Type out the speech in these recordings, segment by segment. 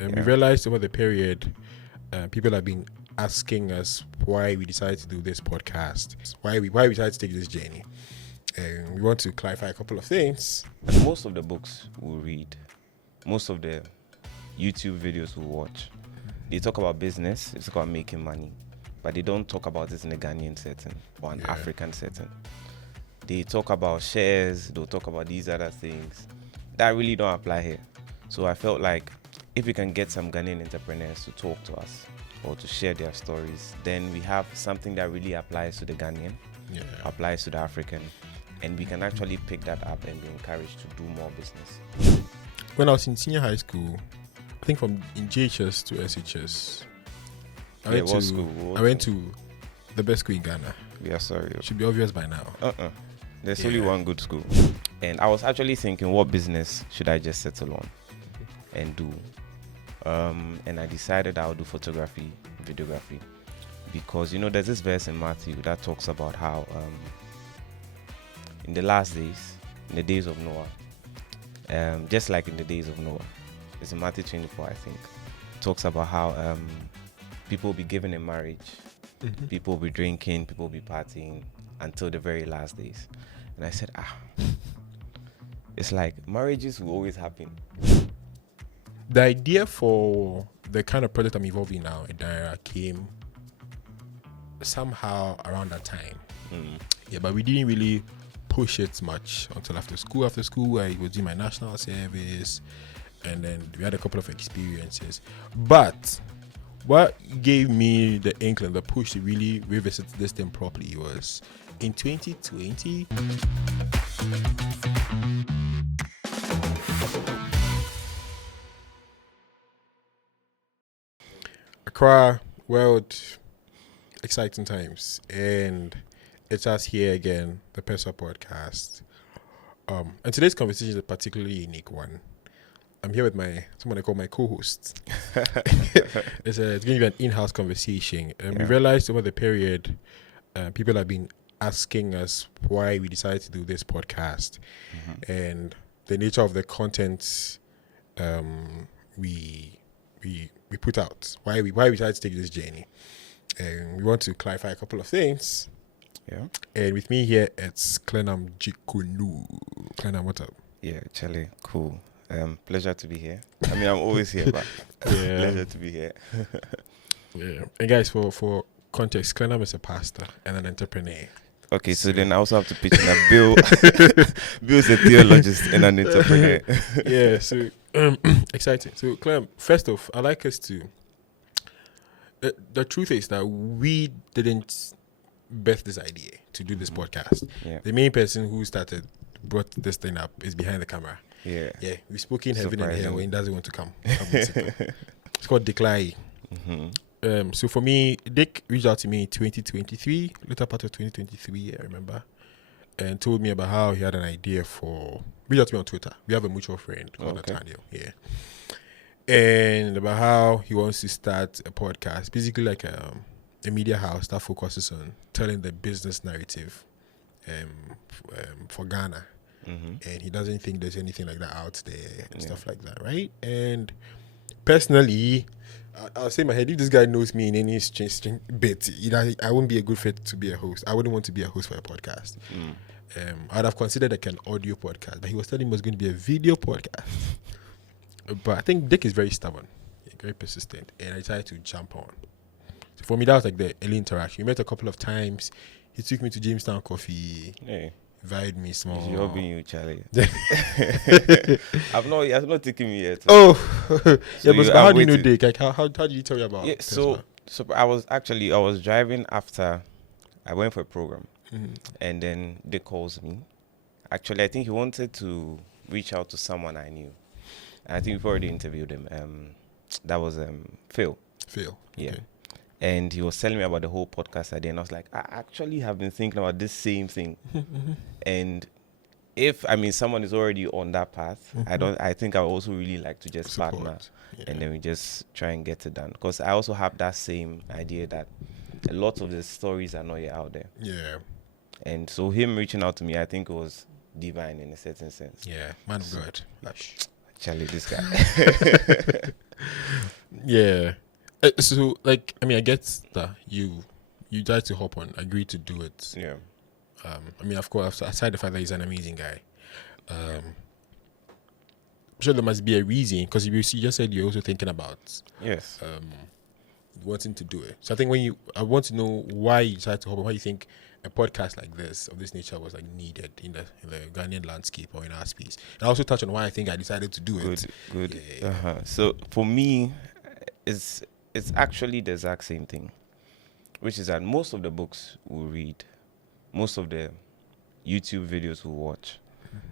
We realized over the period, people have been asking us why we decided to do this podcast, why we decided to take this journey. And we want to clarify a couple of things. Most of the books we read, most of the YouTube videos we watch, they talk about business, they talk about making money, but they don't talk about it in a Ghanaian setting or an African setting. They talk about shares, they'll talk about these other things that really don't apply here. So I felt like if we can get some Ghanaian entrepreneurs to talk to us or to share their stories, then we have something that really applies to the Ghanaian, applies to the African, and we can actually pick that up and be encouraged to do more business. When I was in senior high school, I think from in JHS to SHS, I went to the best school in Ghana. Yeah, sorry. Should be obvious by now. There's only one good school. And I was actually thinking, what business should I just settle on and do? And I decided I'll do photography, videography. Because, there's this verse in Matthew that talks about how in the last days, in the days of Noah, just like in the days of Noah, it's in Matthew 24, I think, talks about how people will be given in marriage, people will be drinking, people will be partying until the very last days. And I said, it's like marriages will always happen. The idea for the kind of project I'm involved in now, Edira, came somehow around that time. Yeah, but we didn't really push it much until after school. After school, I was doing my national service, and then we had a couple of experiences. But what gave me the inkling, the push to really revisit this thing properly was in 2020. Accra, world, exciting times, and it's us here again, the Peswa Podcast. And today's conversation is a particularly unique one. I'm here with someone I call my co-host. It's going to be an in-house conversation. We realized over the period, people have been asking us why we decided to do this podcast, and the nature of the content we put out. Why we decided to take this journey, and we want to clarify a couple of things. Yeah. And with me here, it's Klenam Jikunu. Klenam, what's up? Yeah, Charlie, cool. Pleasure to be here. I mean, I'm always here, but pleasure to be here. Yeah. And guys, for context, Klenam is a pastor and an entrepreneur. Okay, so then I also have to pitch in that Bill's a theologist and an entrepreneur. Yeah, so exciting. So, Clem, first off, I'd like us to... The truth is that we didn't birth this idea to do this podcast. Yeah. The main person who brought this thing up is behind the camera. Yeah, we spoke in heaven and hell when he doesn't want to come. It's called Dick Lai. So for me, Dick reached out to me in 2023, later part of 2023, I remember, and told me about how he had an idea reached out to me on Twitter. We have a mutual friend called Nathaniel. Yeah. And about how he wants to start a podcast, basically like a media house that focuses on telling the business narrative for Ghana. And he doesn't think there's anything like that out there and stuff like that, right? And personally, I'll say in my head, if this guy knows me in any strange bit, I wouldn't be a good fit to be a host. I wouldn't want to be a host for a podcast. I'd have considered like an audio podcast, but he was telling me it was going to be a video podcast. But I think Dick is very stubborn, very persistent, and I decided to jump on. So for me, that was like the early interaction. We met a couple of times. He took me to Jamestown Coffee. Hey. Invited me small. He's helping you, Charlie. I've not taken me yet. Oh, so but how do you know Dick? Like, how did you tell me about? Yeah, so I was driving after I went for a program, and then Dick calls me. Actually, I think he wanted to reach out to someone I knew. And I think we've already interviewed him. That was Phil. Phil. Yeah. Okay. And he was telling me about the whole podcast idea, and I was like, I actually have been thinking about this same thing. And if someone is already on that path, I think I would also really like to just partner, and then we just try and get it done. Because I also have that same idea that a lot of the stories are not yet out there. Yeah. And so him reaching out to me, I think it was divine in a certain sense. Yeah, man of God. Charlie, this guy. Yeah. So, like, I mean, I get that you tried to hop on, agreed to do it. Yeah. I mean, of course, aside the fact that he's an amazing guy, I'm sure there must be a reason, because you just said you're also thinking about Yes. wanting to do it. So I think I want to know why you decided to hop on, why you think a podcast like this, of this nature, was like needed in the Ghanaian landscape or in our space. And I also touch on why I think I decided to do it. Good. Yeah. So for me, it's actually the exact same thing, which is that most of the books we read, most of the YouTube videos we watch,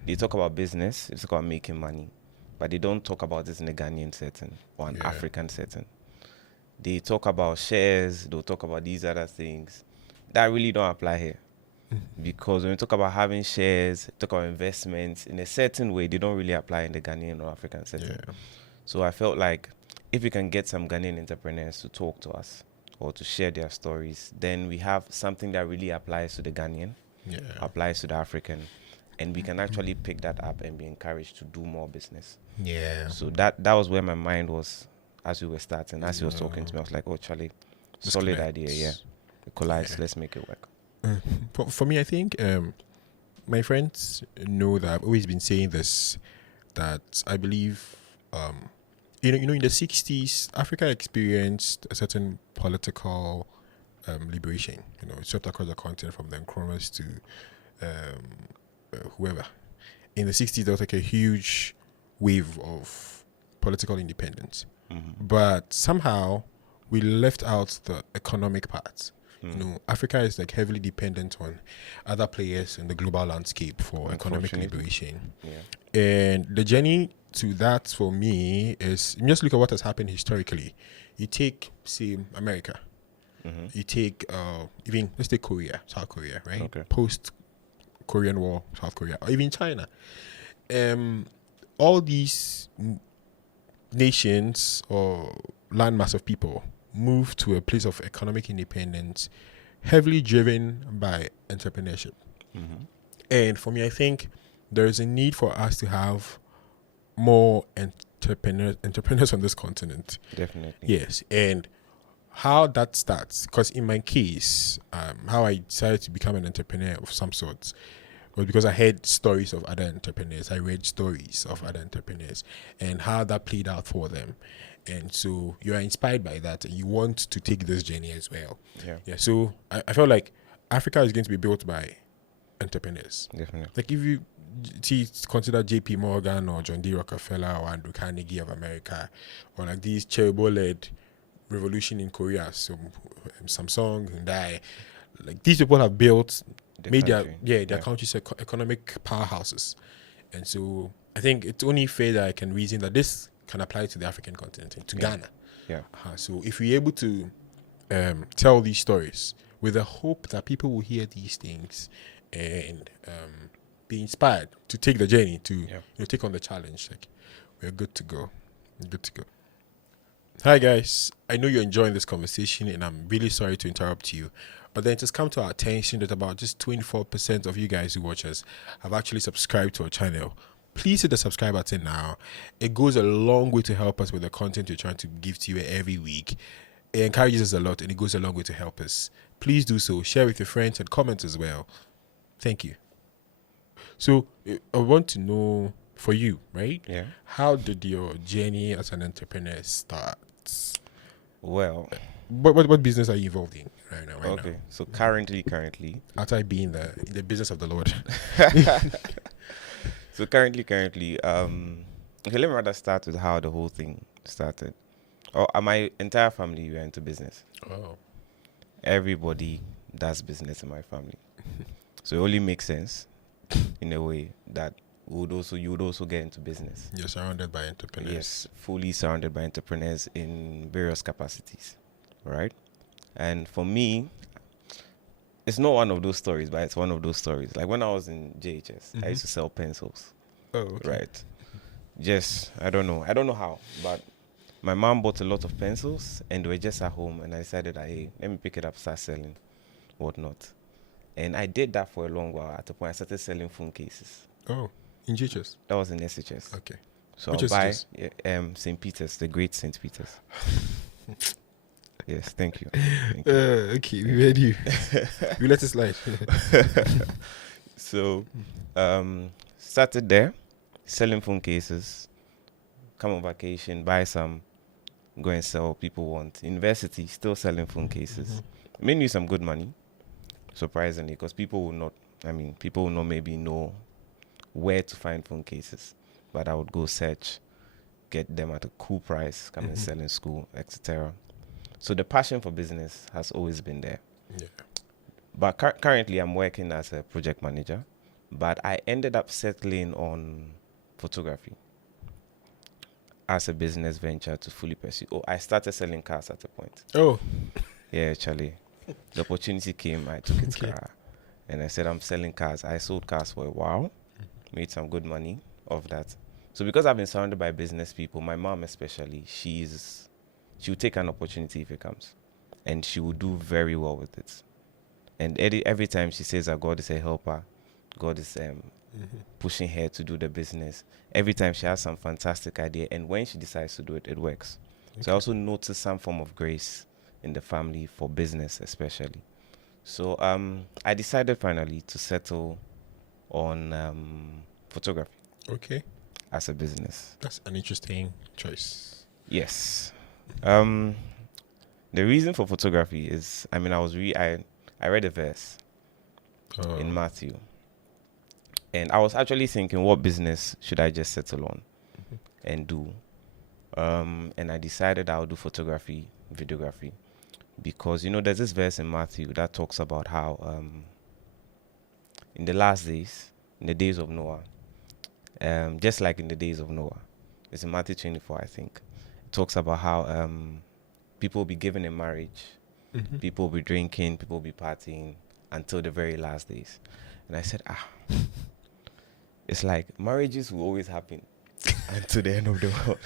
they talk about business, they talk about making money, but they don't talk about this in a Ghanaian setting or an African setting. They talk about shares, they'll talk about these other things that really don't apply here. Because when we talk about having shares, talk about investments in a certain way, they don't really apply in the Ghanaian or African setting. Yeah. So I felt like if we can get some Ghanaian entrepreneurs to talk to us or to share their stories, then we have something that really applies to the Ghanaian, applies to the African, and we can actually pick that up and be encouraged to do more business. Yeah. So that was where my mind was as we were starting. As he was talking to me, I was like, oh, Charlie, solid idea, yeah. It collides, let's make it work. For me, I think my friends know that I've always been saying this, that I believe, in the 60s, Africa experienced a certain political liberation. It swept across the continent from the Nkrumahs to whoever. In the 60s, there was like a huge wave of political independence. But somehow we left out the economic part. Africa is like heavily dependent on other players in the global landscape for economic liberation. Yeah. And the journey to that for me is, you just look at what has happened historically. You take, say, America. You take, even, let's take Korea, South Korea, right? Okay. Post-Korean War, South Korea, or even China. All these nations or landmass of people move to a place of economic independence, heavily driven by entrepreneurship. And for me, I think there is a need for us to have more entrepreneurs on this continent. Definitely. Yes. And how that starts, because in my case, how I decided to become an entrepreneur of some sort was because I heard stories of other entrepreneurs. I read stories of other entrepreneurs and how that played out for them. And so you are inspired by that and you want to take this journey as well. Yeah. So I felt like Africa is going to be built by entrepreneurs. Definitely. Like if you consider JP Morgan or John D. Rockefeller or Andrew Carnegie of America, or like these charitable-led revolution in Korea, so Samsung, Hyundai, like these people have built, made their countries economic powerhouses. And so I think it's only fair that I can reason that this can apply to the African continent and to Ghana. Yeah. So if we're able to tell these stories with the hope that people will hear these things and be inspired to take the journey, to take on the challenge, like, we're good to go. Hi guys, I know you're enjoying this conversation and I'm really sorry to interrupt you, but then it has come to our attention that about just 24% of you guys who watch us have actually subscribed to our channel. Please hit the subscribe button now. It goes a long way to help us with the content we're trying to give to you every week. It encourages us a lot and it goes a long way to help us. Please do so. Share with your friends and comment as well. Thank you. So I want to know, for you, right? Yeah. How did your journey as an entrepreneur start? Well, what business are you involved in right now? Okay. So currently, After being the business of the Lord. So currently, okay, let me rather start with how the whole thing started. My entire family were into business. Oh. Everybody does business in my family. So it only makes sense in a way that you would also get into business. You're surrounded by entrepreneurs. Yes, fully surrounded by entrepreneurs in various capacities, right? And for me, it's not one of those stories, but it's one of those stories. Like when I was in JHS, I used to sell pencils. Oh, okay. Right. Just, I don't know how, but my mom bought a lot of pencils and they were just at home, and I decided that, hey, let me pick it up, start selling, whatnot. And I did that for a long while. At the point, I started selling phone cases. Oh, in JHS? That was in SHS. Okay. So Which I'll buy is St. Peter's, the great St. Peter's. Yes, thank you. Okay, we read you. We let it slide. So, started there, selling phone cases. Come on vacation, buy some, go and sell. People want. University, still selling phone cases. Made me some good money, surprisingly, because people will not maybe know where to find phone cases, but I would go search, get them at a cool price, come and sell in school, etc. So the passion for business has always been there. Yeah. But currently I'm working as a project manager, but I ended up settling on photography as a business venture to fully pursue. Oh, I started selling cars at a point. Oh. Yeah, Charlie. The opportunity came, I took it. Okay. And I said, I'm selling cars. I sold cars for a while, made some good money off that. So because I've been surrounded by business people, my mom especially, she'll take an opportunity if it comes. And she will do very well with it. And every time she says that God is a helper, God is pushing her to do the business. Every time she has some fantastic idea, and when she decides to do it, it works. Okay. So I also notice some form of grace in the family for business especially. So I decided finally to settle on photography. Okay. As a business. That's an interesting choice. Yes. The reason for photography is, I read a verse in Matthew. And I was actually thinking, what business should I just settle on and do? And I decided I'll do photography, videography. Because, there's this verse in Matthew that talks about how in the last days, in the days of Noah, just like in the days of Noah, it's in Matthew 24, I think, it talks about how people will be given in marriage, people will be drinking, people will be partying until the very last days. And I said, it's like marriages will always happen until the end of the world.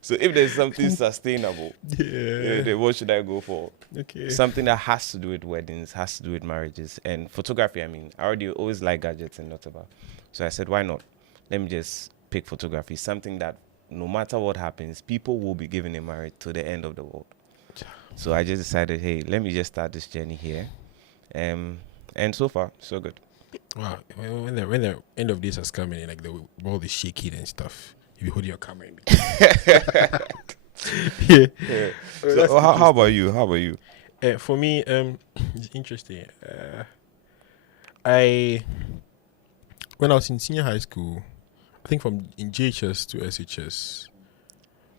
So if there's something sustainable, then what should I go for? Okay. Something that has to do with weddings, has to do with marriages. And photography, I already always like gadgets and whatever. So I said, why not? Let me just pick photography, something that no matter what happens, people will be given in marriage to the end of the world. So I just decided, hey, let me just start this journey here. And so far, so good. Wow. When the end of this has come in, like the world is shaking and stuff, you be holding your camera in between. Yeah. So how about you? For me, it's interesting. When I was in senior high school, I think in JHS to SHS,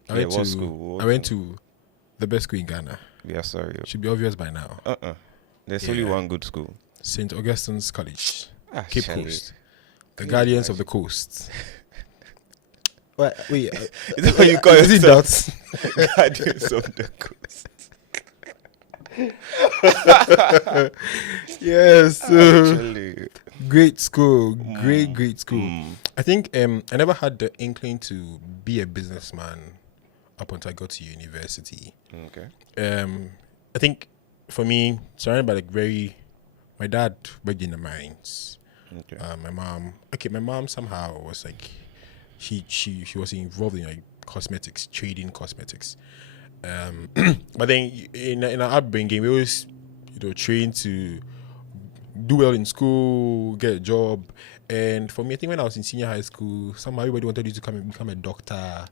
I went to the best school in Ghana. Yeah, sorry. Should be obvious by now. There's only one good school. St. Augustine's College, Cape Charlie. Coast. The Guardians of the Coast. Wait, is that what you call yourself? Guardians of the Coast. Yes. Actually. Great school. Great school. I think I never had the inkling to be a businessman up until I got to university. Okay. I think for me, surrounded by my dad worked in the mines. Okay. My mom somehow was like, she was involved in like cosmetics, trading cosmetics. But then in our upbringing, we always, train to do well in school, get a job. And for me, I think when I was in senior high school, somehow everybody wanted you to come and become a doctor,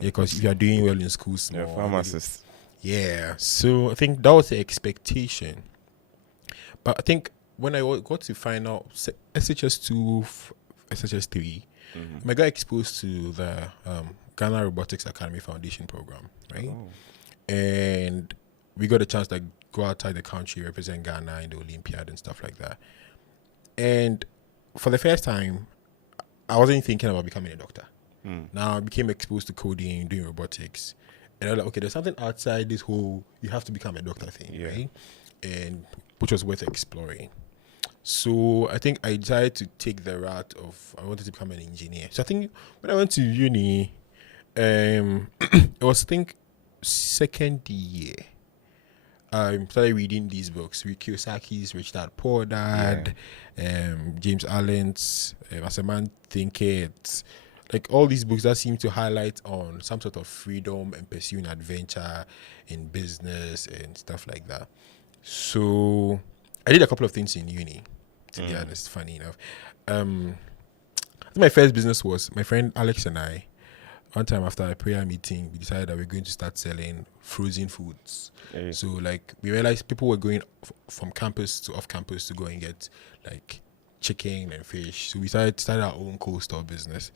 because if you are doing well in school, You're a pharmacist. Yeah. So I think that was the expectation. But I think when I got to find out SHS2, SHS3, I got exposed to the Ghana Robotics Academy Foundation program, right? Oh. And we got a chance to go outside the country, represent Ghana in the Olympiad and stuff like that. And for the first time, I wasn't thinking about becoming a doctor. Now I became exposed to coding, doing robotics. And I was like, okay, there's something outside this whole, you have to become a doctor thing, right? And which was worth exploring. So I think I decided to take the route of, I wanted to become an engineer. So I think when I went to uni, it was, I think, second year. I started reading these books, Kiyosaki's Rich Dad Poor Dad, James Allen's As a Man Thinketh, like all these books that seem to highlight on some sort of freedom and pursuing adventure in business and stuff like that. So I did a couple of things in uni, to be honest, funny enough. I think my first business was my friend Alex and I. One time after a prayer meeting, we decided that we're going to start selling frozen foods. Hey. So like we realized people were going from campus to off campus to go and get like chicken and fish. So we started our own cold store business.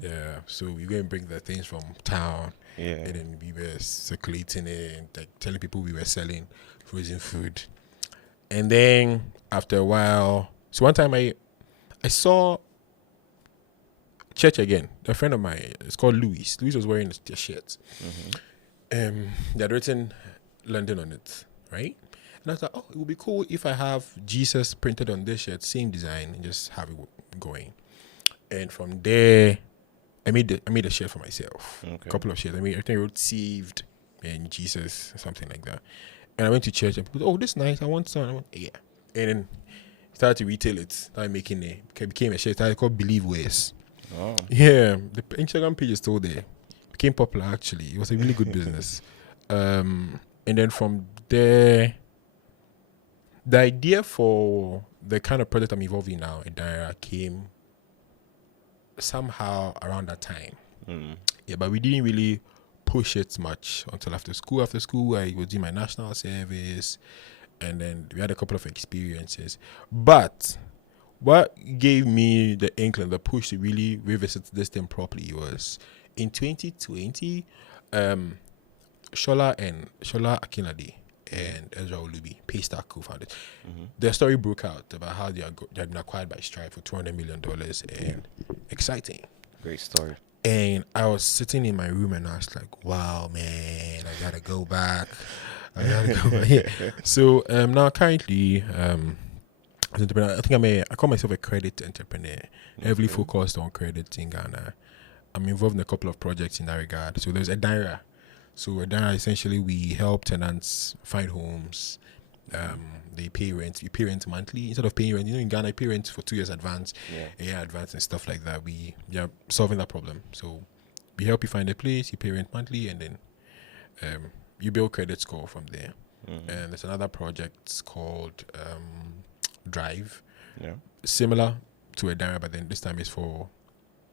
Yeah. So we go and bring the things from town. Yeah. And then we were circulating it and like telling people we were selling frozen food. And then after a while, so one time I saw church again. A friend of mine, it's called Louis. Louis was wearing a shirt. They had written London on it, right? And I was like, oh, it would be cool if I have Jesus printed on this shirt, same design, and just have it going. And from there, I made a shirt for myself. A couple of shirts. I think I wrote saved and Jesus, something like that. And I went to church and people, oh, this is nice. I want some. Yeah. And then started to retail it. Started making it. Became a shirt. Started called Believe Ways. Oh. Yeah. The Instagram page is still there. Became popular actually. It was a really good business. And then from there, the idea for the kind of project I'm involved in now, Edira, came somehow around that time. Yeah, but we didn't really push it much until after school. After school, I was doing my national service, and then we had a couple of experiences. But what gave me the inkling, the push to really revisit this thing properly was in 2020, Shola Akinade and Ezra Olubi, Paystack co-founders, their story broke out about how they had been acquired by Stripe for $200 million, and exciting. Great story. And I was sitting in my room and I was like, wow, man, I gotta go back. Yeah. So now currently, as an entrepreneur, I think I call myself a credit entrepreneur, heavily focused on credit in Ghana. I'm involved in a couple of projects in that regard. So there's Edira. So Edira, essentially, we help tenants find homes. They pay rent. We pay rent monthly instead of paying rent. In Ghana, I pay rent for 2 years advance, a year advance, and stuff like that. We are solving that problem. So we help you find a place. You pay rent monthly, and then you build credit score from there. And there's another project called Drive, similar to Edira, but then this time it's for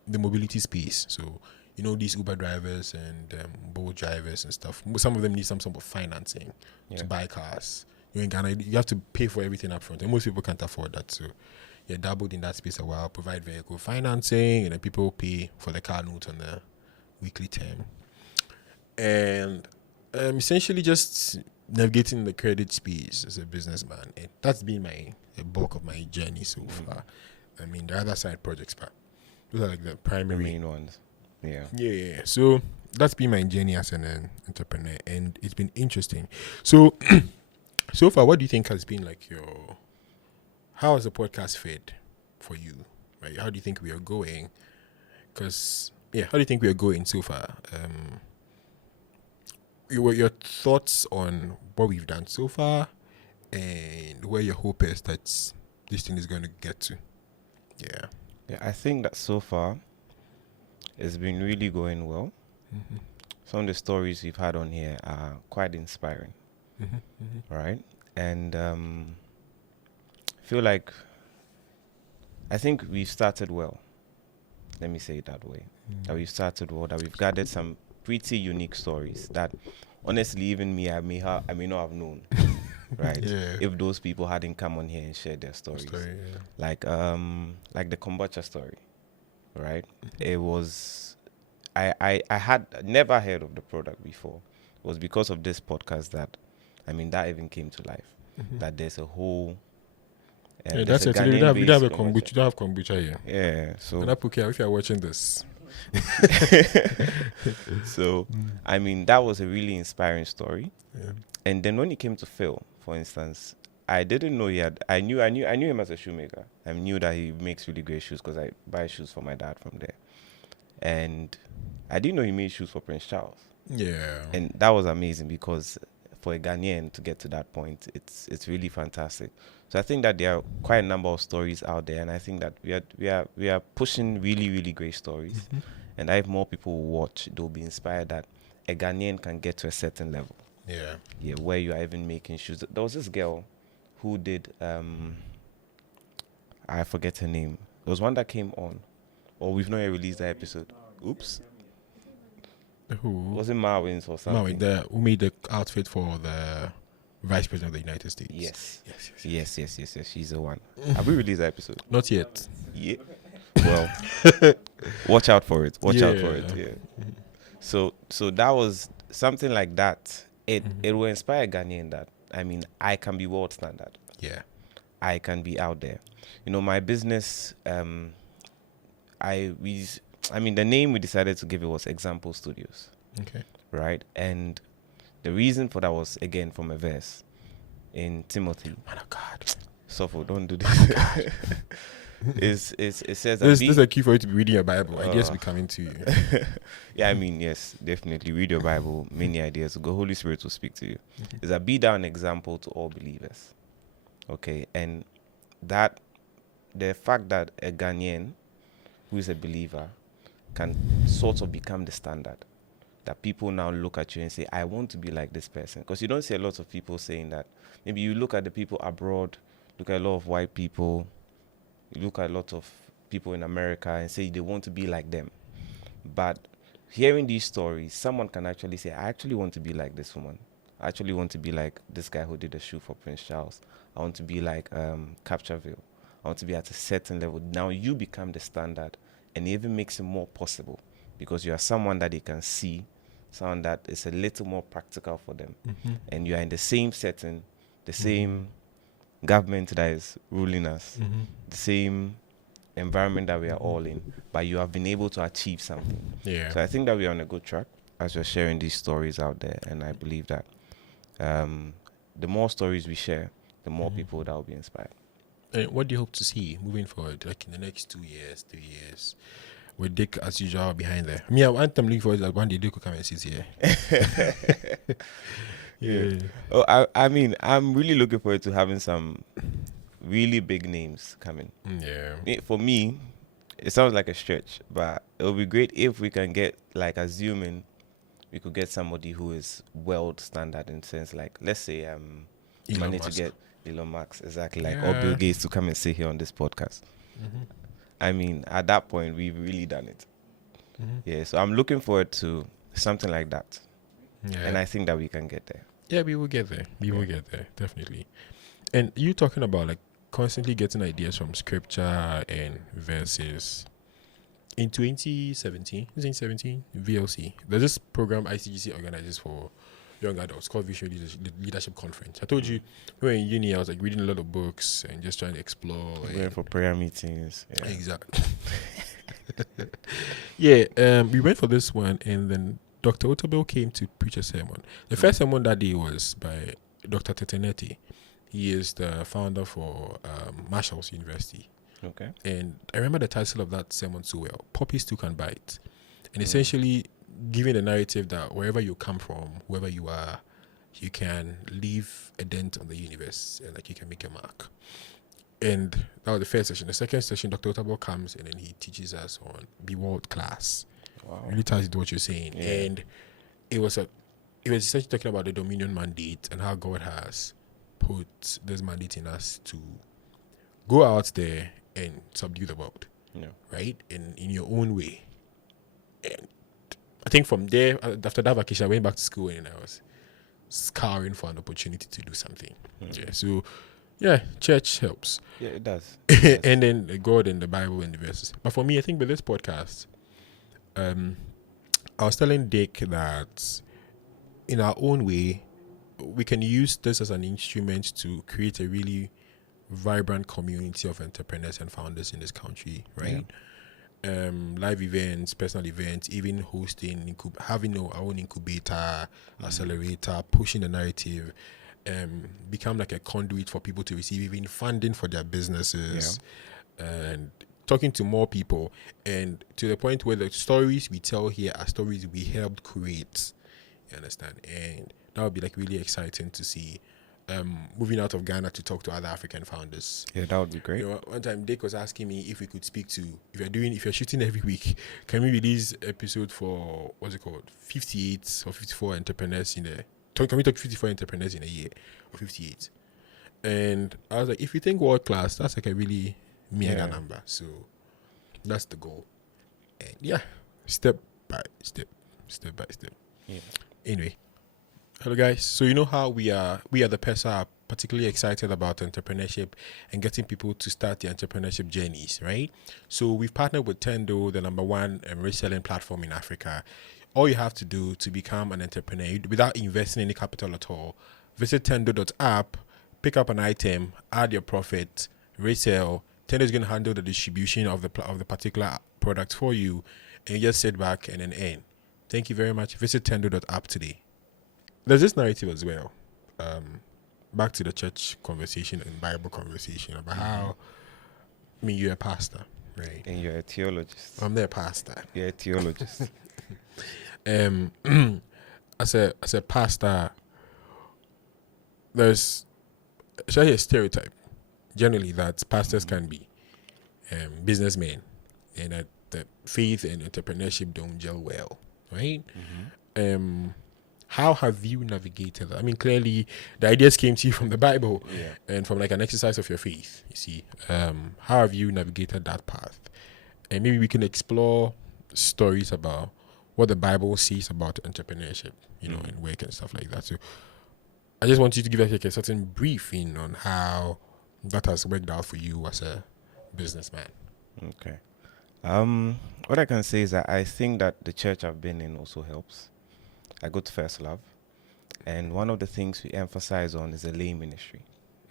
the mobility space. So these Uber drivers and Bolt drivers and stuff. Some of them need some sort of financing to buy cars. In Ghana, you have to pay for everything up front, and most people can't afford that. So, dabbled in that space a while, provide vehicle financing, and then people pay for the car note on the weekly term. And essentially just navigating the credit space as a businessman. And that's been the bulk of my journey so far. I mean, the other side projects, but those are like the primary main ones. Yeah. So that's been my journey as an entrepreneur, and it's been interesting. So so far, what do you think has been like how has the podcast fared for you? Right? How do you think we are going? Because how do you think we are going so far? Your thoughts on what we've done so far, and where your hope is that this thing is going to get to. Yeah, I think that so far it's been really going well. Some of the stories we've had on here are quite inspiring. Right? And feel like I think we've started well. Let me say it that way. That we've started well, that we've gathered some pretty unique stories that honestly even me I may not have known. Right? If those people hadn't come on here and shared their stories. Like the kombucha story. Right? It was I had never heard of the product before. It was because of this podcast that even came to life. That there's a whole that's it. We don't have kombucha. You don't have kombucha here. Yeah. So if you're watching this. So that was a really inspiring story. And then when it came to Phil, for instance, I didn't know I knew him as a shoemaker. I knew that he makes really great shoes because I buy shoes for my dad from there. And I didn't know he made shoes for Prince Charles. Yeah. And that was amazing because for a Ghanaian to get to that point, it's really fantastic. So I think that there are quite a number of stories out there, and I think that we are pushing really, really great stories. And if more people watch, they'll be inspired that a Ghanaian can get to a certain level. Yeah, where you are even making shoes. There was this girl who did, I forget her name. There was one that came on, or we've not yet released that episode. Oops. Who? Was it Marwins or something? Marwin, who made the outfit for the Vice President of the United States? Yes. She's the one. Have we released that episode? Not yet. Yeah. Well, watch out for it. Watch out for it. Yeah. So that was something like that. It will inspire Ghanaian that, I mean, I can be world standard. Yeah. I can be out there. You know, my business, the name we decided to give it was Example Studios. Okay. Right? And the reason for that was, again, from a verse in Timothy. Man of God. Sopho, don't do this. It says that this is a key for you to be reading your Bible. Ideas be coming to you. Yeah, I mean, yes, definitely. Read your Bible. Many ideas. The Holy Spirit will speak to you. Is that be thou an example to all believers. Okay, and that the fact that a Ghanaian who is a believer can sort of become the standard, that people now look at you and say, I want to be like this person. Because you don't see a lot of people saying that. Maybe you look at the people abroad, look at a lot of white people, you look at a lot of people in America and say they want to be like them. But hearing these stories, someone can actually say, I actually want to be like this woman. I actually want to be like this guy who did a shoe for Prince Charles. I want to be like Captureville. I want to be at a certain level. Now you become the standard, and it even makes it more possible because you are someone that they can see, someone that is a little more practical for them. And you are in the same setting, the same government that is ruling us, the same environment that we are all in, but you have been able to achieve something. Yeah. So I think that we are on a good track as we're sharing these stories out there, and I believe that the more stories we share, the more people that will be inspired. And what do you hope to see moving forward, like in the next 2 years, 3 years, with Dick as usual behind there? I mean, I'm looking forward to like one day Dick will come and sit here. Yeah. Oh, I mean, I'm really looking forward to having some really big names coming. Yeah. For me, it sounds like a stretch, but it would be great if we can get, like, assuming we could get somebody who is world standard in sense, like, let's say manage to get Elon Musk, exactly, like, or Bill Gates to come and sit here on this podcast. I mean, at that point, we've really done it. Yeah, so I'm looking forward to something like that. Yeah. And I think that we can get there. Yeah, we will get there. We will get there, definitely. And you talking about like constantly getting ideas from scripture and verses. In 2017, VLC, there's this program ICGC organizes for young adults called Vision Leadership Conference. I told you when we were in uni, I was like reading a lot of books and just trying to explore. Going for prayer meetings. Yeah. Exactly. We went for this one, and then Dr. Otabel came to preach a sermon. The first sermon that day was by Dr. Teteneti. He is the founder for Marshall's University. Okay. And I remember the title of that sermon so well, Poppies Too Can Bite. And essentially giving the narrative that wherever you come from, whoever you are, you can leave a dent on the universe and like you can make a mark. And that was the first session. The second session, Dr. Otabel comes and then he teaches us on be world class. Wow. Really ties into what you're saying. Yeah. And it was essentially talking about the dominion mandate and how God has put this mandate in us to go out there and subdue the world. Yeah. Right? In your own way. And I think from there, after that vacation, I went back to school and I was scouring for an opportunity to do something. Yeah. So, yeah, church helps. Yeah, it does. And then God and the Bible and the verses. But for me, I think with this podcast, I was telling Dick that in our own way, we can use this as an instrument to create a really vibrant community of entrepreneurs and founders in this country, right? Yeah. Live events, personal events, even hosting, having our own incubator, accelerator, pushing the narrative, become like a conduit for people to receive even funding for their businesses, and talking to more people, and to the point where the stories we tell here are stories we helped create. You understand? And that would be like really exciting to see moving out of Ghana to talk to other African founders. Yeah, that would be great. You know, one time Dick was asking me if we could speak to, if you're shooting every week, can we release episode for, what's it called, 58 or 54 entrepreneurs in there? Can we talk 54 entrepreneurs in a year or 58? And I was like, if you think world class, that's like a really mega number. So that's the goal. And yeah, step by step. Yeah. Anyway, hello guys. So you know how we are the Peswa are particularly excited about entrepreneurship and getting people to start the entrepreneurship journeys, right? So we've partnered with Tendo, the number one reselling platform in Africa. All you have to do to become an entrepreneur without investing any capital at all, visit tendo.app, pick up an item, add your profit, resell. Tendo is going to handle the distribution of the particular product for you, and you just sit back and then earn. Thank you very much. Visit tendo.app today. There's this narrative as well. Back to the church conversation and Bible conversation about how, I mean, you're a pastor, right? And you're a theologist. I'm their pastor. You're a theologist. As a pastor, there's actually a stereotype generally that pastors can be businessmen, and that faith and entrepreneurship don't gel well, right? How have you navigated that? I mean, clearly the ideas came to you from the Bible and from like an exercise of your faith, you see. How have you navigated that path? And maybe we can explore stories about what the Bible says about entrepreneurship, you know, and work and stuff like that. So I just want you to give us like a certain briefing on how that has worked out for you as a businessman. Okay. What I can say is that I think that the church I've been in also helps. I go to First Love, and one of the things we emphasize on is a lay ministry.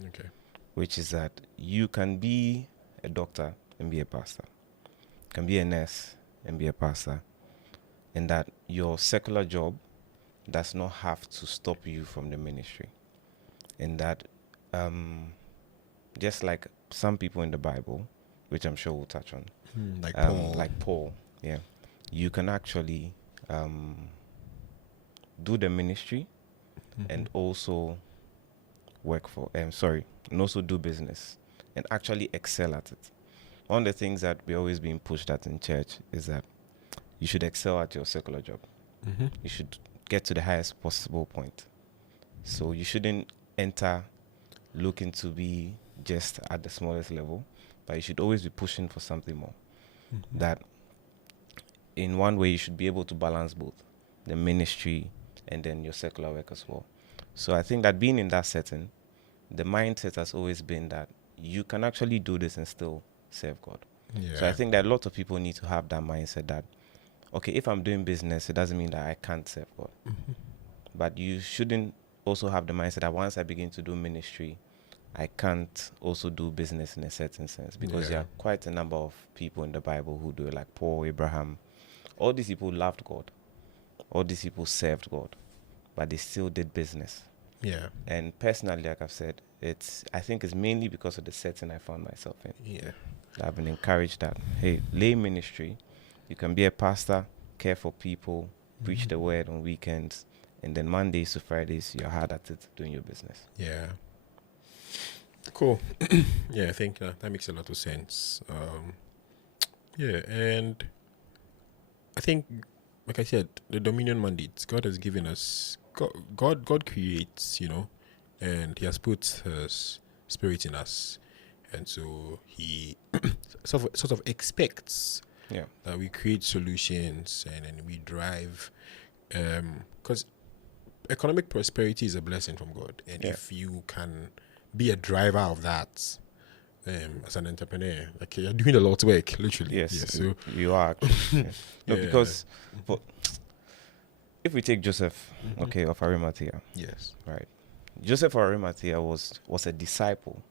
Okay. Which is that you can be a doctor and be a pastor. You can be a nurse and be a pastor. And that your secular job does not have to stop you from the ministry. And that just like some people in the Bible, which I'm sure we'll touch on, like Paul, yeah, you can actually do the ministry and also work for, and also do business and actually excel at it. One of the things that we're always being pushed at in church is that you should excel at your secular job. You should get to the highest possible point. So you shouldn't enter looking to be just at the smallest level, but you should always be pushing for something more. That in one way you should be able to balance both the ministry and then your secular work as well. So I think that being in that setting, the mindset has always been that you can actually do this and still serve God. Yeah. So I think that a lot of people need to have that mindset that, okay, if I'm doing business, it doesn't mean that I can't serve God. But you shouldn't also have the mindset that once I begin to do ministry, I can't also do business in a certain sense, because there are quite a number of people in the Bible who do it, like Paul, Abraham. All these people loved God. All these people served God, but they still did business. Yeah. And personally, like I've said, I think it's mainly because of the setting I found myself in. Yeah. I've been encouraged that, hey, lay ministry, you can be a pastor, care for people, preach the word on weekends, and then Mondays to Fridays, you're hard at it doing your business. Yeah. Cool. Yeah, I think that makes a lot of sense. Yeah, and I think, like I said, the dominion mandates God has given us. God creates, you know, and He has put His Spirit in us, and so He sort of expects that we create solutions and then we drive, because economic prosperity is a blessing from God, and if you can be a driver of that, as an entrepreneur, like you're doing a lot of work, literally. Yes, so you are actually. No, because but if we take Joseph, of Arimathea, right? Joseph of Arimathea was a disciple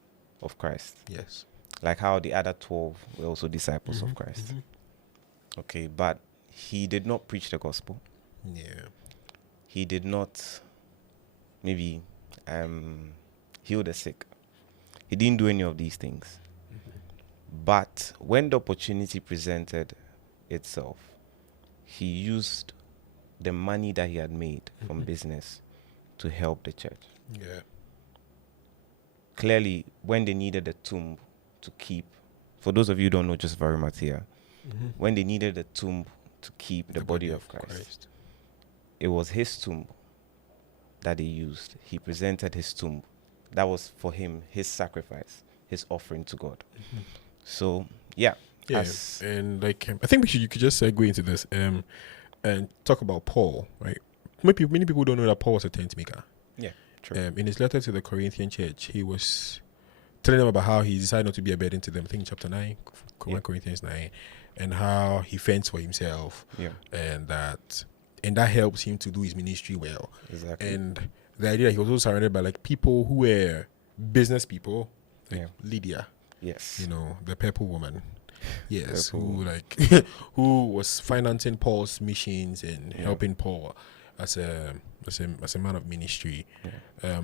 of Christ. Yes, like how the other 12 were also disciples of Christ. Okay, but he did not preach the gospel. Yeah, he did not maybe heal the sick. He didn't do any of these things. But when the opportunity presented itself, he used the money that he had made from business to help the church. Yeah. clearly, when they needed a tomb to keep, for those of you who don't know, just Varimathea, when they needed a tomb to keep the body of Christ, it was his tomb that they used. He presented his tomb. That was for him, his sacrifice, his offering to God. So, yeah. And like, I think you could just segue into this and talk about Paul, right? Many people don't know that Paul was a tent maker. Yeah, true. In his letter to the Corinthian church, he was telling them about how he decided not to be a burden to them. I think in chapter 9, 1 Corinthians 9, and how he fends for himself. Yeah. And that helps him to do his ministry well. Exactly. And the idea that he was also surrounded by like people who were business people, like Lydia. Yes. You know, the purple woman. Yes, Purple. who was financing Paul's missions and helping Paul as a man of ministry. Yeah.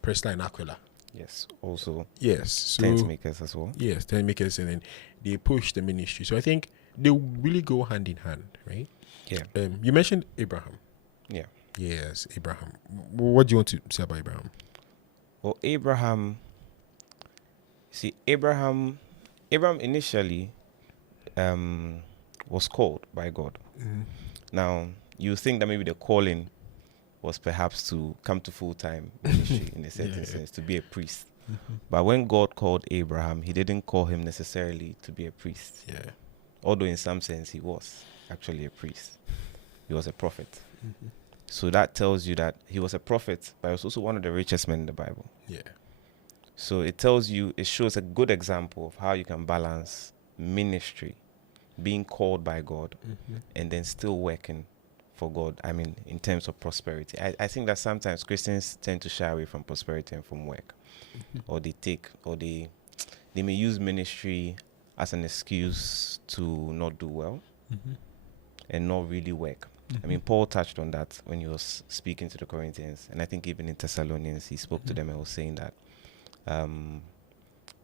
Priscilla and Aquila. Yes. Also. Yes. So, tent makers as well. Yes, tent makers, and then they push the ministry. So I think they really go hand in hand, right? Yeah. You mentioned Abraham. Yeah. Yes, Abraham. What do you want to say about Abraham? Well, Abraham initially was called by God. Now, you think that maybe the calling was perhaps to come to full-time ministry in a certain sense, to be a priest. But when God called Abraham, he didn't call him necessarily to be a priest. Yeah. Although in some sense he was actually a priest. He was a prophet. So that tells you that he was a prophet, but he was also one of the richest men in the Bible. Yeah. So it shows a good example of how you can balance ministry, being called by God, and then still working for God. I mean, in terms of prosperity. I think that sometimes Christians tend to shy away from prosperity and from work. Or they may use ministry as an excuse to not do well and not really work. I mean, Paul touched on that when he was speaking to the Corinthians, and I think even in Thessalonians, he spoke to them and was saying that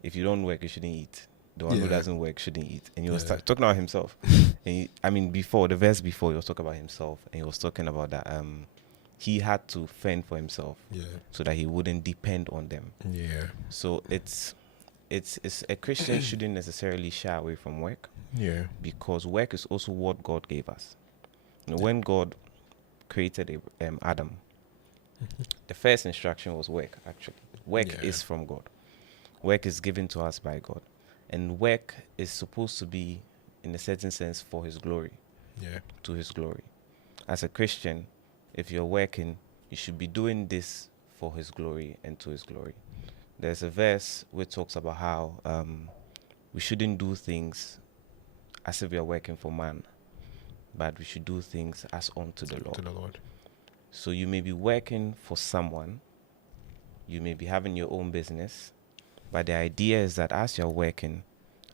if you don't work, you shouldn't eat. The one who doesn't work shouldn't eat. And he was talking about himself. And before, the verse before, he was talking about himself, and he was talking about that he had to fend for himself so that he wouldn't depend on them. Yeah. So it's a Christian shouldn't necessarily shy away from work. Yeah. Because work is also what God gave us. You know, when God created Adam, the first instruction was work, actually. Work is from God. Work is given to us by God. And work is supposed to be, in a certain sense, for his glory. Yeah. To his glory. As a Christian, if you're working, you should be doing this for his glory and to his glory. There's a verse which talks about how we shouldn't do things as if we are working for man, but we should do things as unto the Lord. To the Lord. So you may be working for someone, you may be having your own business, but the idea is that as you're working,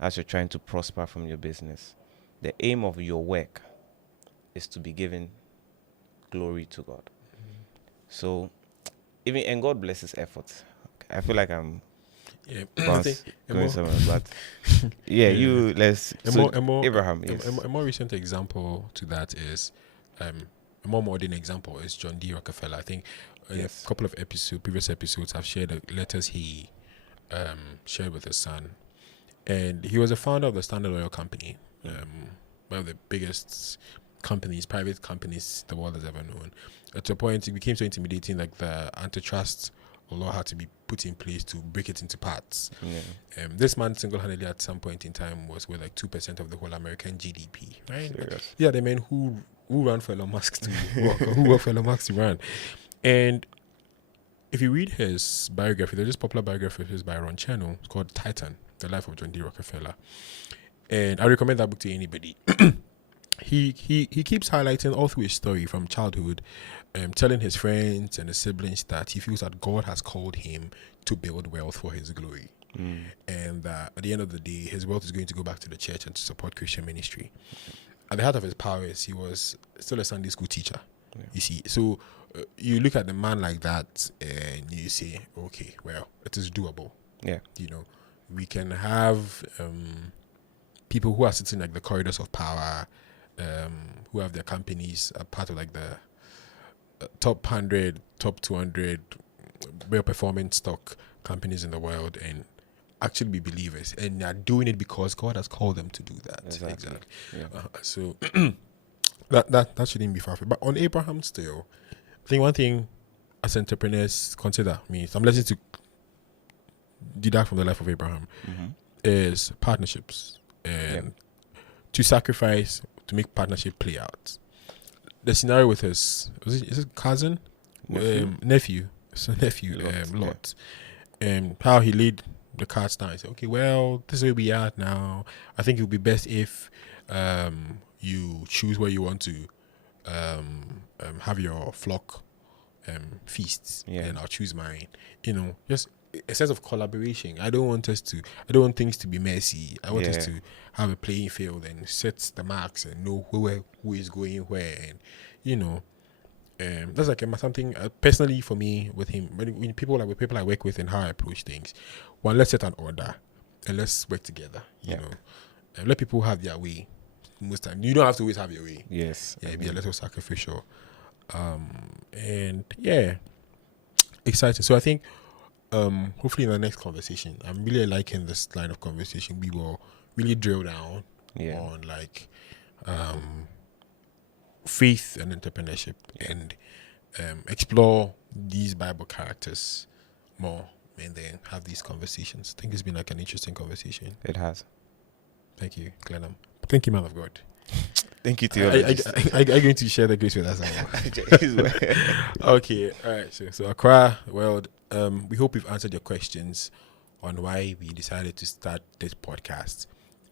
as you're trying to prosper from your business, the aim of your work is to be given glory to God. So, and God blesses effort. I feel like I'm going somewhere, but Abraham. Yes. A more recent example to that is a more modern example is John D. Rockefeller. I think a couple of previous episodes I've shared the letters he shared with his son, and he was a founder of the Standard Oil Company, one of the biggest private companies the world has ever known. At a point, it became so intimidating, like the antitrust law had to be put in place to break it into parts. This man single-handedly at some point in time was with like 2% of the whole American GDP, right? Yeah, the man who ran for Elon Musk to work, or who worked for Elon Musk to run. And if you read his biography, there's this popular biography of his by Ron Chernow. It's called Titan, The Life of John D. Rockefeller. And I recommend that book to anybody. He keeps highlighting all through his story from childhood, telling his friends and his siblings that he feels that God has called him to build wealth for his glory. And at the end of the day, his wealth is going to go back to the church and to support Christian ministry. At the heart of his powers, he was still a Sunday school teacher. You see, so you look at the man like that and you say, okay, well, it is doable. Yeah, you know, we can have people who are sitting like the corridors of power, who have their companies a part of like the top 100, top 200 well performing stock companies in the world and actually be believers, and they're doing it because God has called them to do that. Exactly. Yeah. So that shouldn't be far from. But on Abraham, still, I think one thing as entrepreneurs consider, some lessons to deduct from the life of Abraham is partnerships and to sacrifice to make partnership play out. The scenario with his is it cousin, nephew, Lot, and how he laid the cards down. He said, okay, well, this is where we are now. I think it would be best if you choose where you want to have your flock feasts, and I'll choose mine. Just a sense of collaboration. I don't want things to be messy. I want us to have a playing field and set the marks and know who is going where, and that's like something personally for me with him. When people I work with and how I approach things, let's set an order and let's work together. And let people have their way. Most time, you don't have to always have your way. Yes, be a little sacrificial. And excited. So I think hopefully in the next conversation, I'm really liking this line of conversation. We will really drill down on faith and entrepreneurship and explore these Bible characters more and then have these conversations. I think it's been like an interesting conversation. It has. Thank you, Klenam. Thank you, man of God. Thank you to you. Are you going to share the grace with us? Okay, all right. So Accra World, we hope we've answered your questions on why we decided to start this podcast.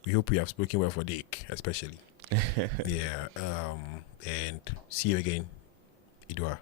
We hope we have spoken well for Dick, especially. And see you again, Idua.